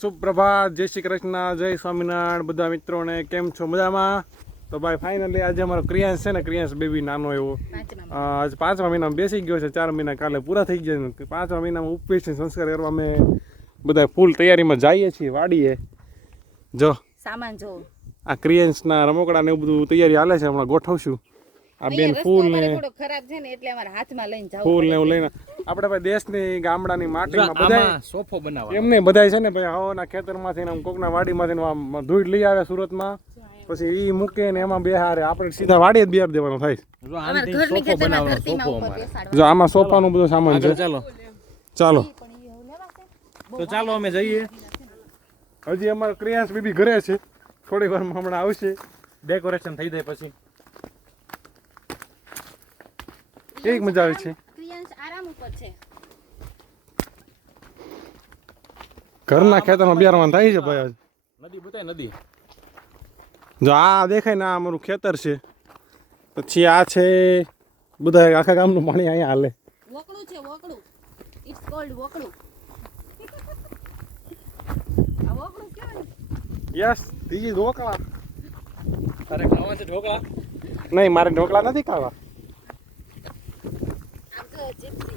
સુપ્રભાત, જય શ્રી કૃષ્ણ, જય સ્વામિનારાયણ બધા મિત્રોને. કેમ છો? મજામાં? તો ભાઈ ફાઇનલી આજે અમારો ક્રિયાંશ છે ને, ક્રિયાંશ બેબી નાનો એવો આજ 5મા મહિનામાં બેસી ગયો છે. 4 મહિના કાલે પૂરા થઈ ગયા. 5મા મહિનામાં ઉપવેશ સંસ્કાર કરવા અમે બધા ફૂલ તૈયારીમાં જઈએ છીએ વાડીએ. જો સામાન જો આ ક્રિયાંશના રમકડા ને એવું બધું તૈયારી હાલે છે. હમણાં ગોઠવશું. આ બેન ફૂલ ને થોડો ખરાબ છે ને એટલે અમારા હાથમાં લઈને જાવ ફૂલ ને એવું લઈને આપણે ભાઈ દેશની ગામડાની માટીમાં બધા સોફો બનાવવાનો એમને બધાય છે ને ભાઈ હવાના ખેતરમાંથી ને કોકના વાડીમાંથી ધૂળ લઈ આવે સુરતમાં, પછી ઈ મૂકે ને એમાં બેહારે. આપણે સીધા વાડીએ જ બિહાર દેવાનો થાય. સોફો બનાવવાનો સોફો અમારે. જો આમાં સોફાનો બધો સામાન છે. ચાલો ચાલો તો ચાલો અમે જઈએ. હજી અમારો ક્રિયાંશ બેબી ઘરે છે, થોડી વારમાં હમણાં આવશે. ડેકોરેશન થઈ જાય પછી કેવી મજા આવે છે. ક્રિયાંશ આરામ ઉપર છે. ઘરના ખેતરમાં બિહારવાનું થાય છે ભાઈ. નદી બતાય નદી. જો આ દેખાય ને આ અમારું ખેતર છે. પછી આ છે બધા આખા ગામનું પાણી અહીંયા હાલે. વોકડું છે, વોકડું. It's cold વોકડું. આ વોકડું કેવું? યસ, ત્રીજી ઢોકળા. તારે ખાવા છે ઢોકળા? નહીં, મારે ઢોકળા નથી ખાવા. આમ તો જીપ્સી.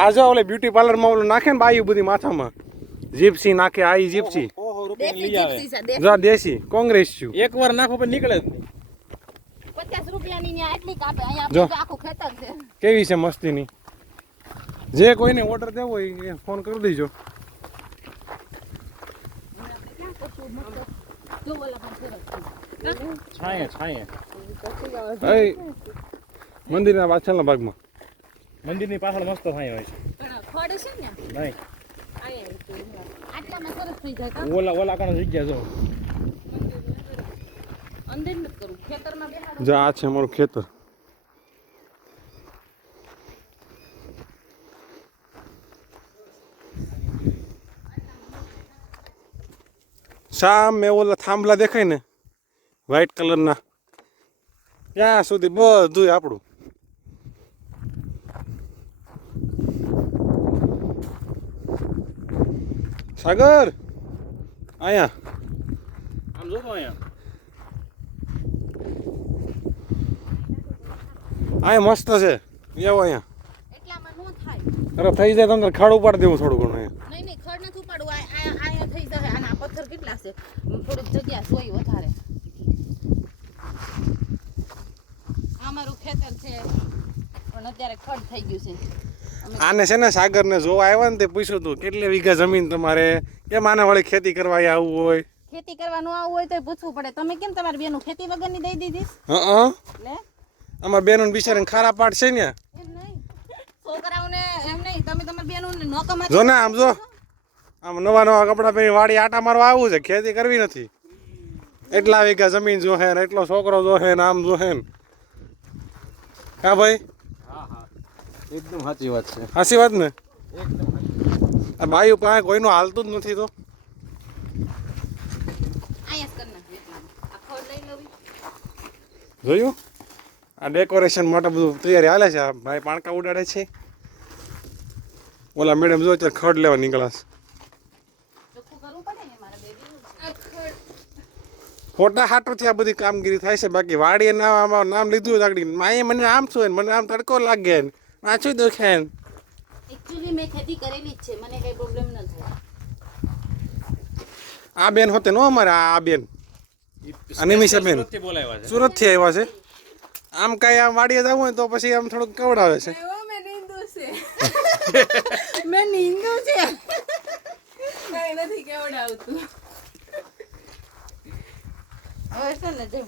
આ જો ઓલે બ્યુટી પાર્લરમાં ઓલું નાખે ને બાયું બધી માથામાં, જીપ્સી નાખે. આ ઈ જીપ્સી. ઓહો દેશી રૂપિયા લઈ આવે. જીપ્સી છે, દેશી. જો દેશી કોંગ્રેસ છું. એકવાર નાખો પણ નીકળે જ નહીં. 50 રૂપિયાની ન્યા એટલી કાપે. અહીંયા જો. આપણે તો આખું ખેતર છે. કેવી છે મસ્તીની. જે કોઈને ઓર્ડર દેવો હોય એ ફોન કરી દેજો. જો ઓલા પણ સરસ છે. છાંયે છાંયે એ મંદિરના પાછળના ભાગમાં. મંદિરની પાછળ મસ્ત છાંય હોય છે. પણ ખડ છે ને નહીં આટલામાં સરસ થઈ જાય કા? ઓલા કાનો જગ્યા જો. અંદર નથી કરું, ખેતરમાં બેહાડો. જો આ છે અમારું ખેતર. સામે ઓલા થાંભલા દેખાય ને વ્હાઈટ કલરના, ત્યાં સુધી બધું આપણું. સાગર અહીંયા આમ જો તો અહીંયા અહીંયા મસ્ત છે. એવો અહીંયા એટલામાં નો થાય. અરે થઈ જાય તો અંદર ખાડ ઉપાડી દેવું થોડું ઘણું. અહીંયા નહીં નહીં, ખડ નથી ઉપાડવું. આયા થઈ જાય. આના પથ્થર કેટલા છે? થોડીક જગ્યા સોય વધારે. આ મારું ખેતર છે પણ અત્યારે ખડ થઈ ગયું છે. આને છે ને સાગરને જોવા આવ્યા ને તે પૂછ્યું હતું કેટલી વીઘા જમીન તમારે, કેમ આને વળી ખેતી કરવા અહીંયા આવવું હોય. ખેતી કરવાનું આવું હોય તો પૂછવું પડે. તમે કેમ તમારી બેનું ખેતી વગરની દઈ દીધી? હા, લે અમારા બેનો બિચારાને ખારા પાડ છે ને. એમ નહીં, છોકરાઓને એમ નહીં. તમે તમારી બેનું નો કમાતી. જો ને આમ જો, આમ નવા નવા કપડાં પહેરી વાડી આટા મારવા આવવું છે, ખેતી કરવી નથી. એટલા વીઘા જમીન જોહે ને એટલો છોકરો જોહે ને આમ જોહે ને. હા ભાઈ, એકદમ સાચી વાત છે. સાચી વાત ને. આ બાયું પાસે કોઈનું હાલતું જ નથી. તો અહીંયા જ કરી નાખજો એટલામાં. આ ખડ લઈ લઉં. જોયું, આ ડેકોરેશન માટે બધું તૈયારી હાલે છે. આ ભાઈ પાણકા ઉડાડે છે. ઓલા મેડમ જો અત્યારે ખડ લેવા નીકળ્યા છે. ચોખ્ખું કરવું પડે ને મારા બેબીનું. આ ખડ ખોટા હાટોથી આ બધી કામગીરી થાય છે. બાકી વાડીએ નામ લીધું હોય આગળ માએ મને આમ છું મને આમ તડકો લાગે ને માછું દુખે ને. એકચ્યુઅલી મેં ખેતી કરેલી જ છે, મને કઈ પ્રોબ્લેમ ન થાય. આ બેન હોતે નો અમારે આ બેન અનિમિષા બેન સુરતથી બોલાવ્યા છે. સુરતથી આવ્યા છે. આમ કાંઈ આમ વાડીએ જવું હોય તો પછી આમ થોડુંક કવડાવે છે. મેં નીંદુ છે. કઈ નથી કેવડાવતું. હવે છે ને જેમ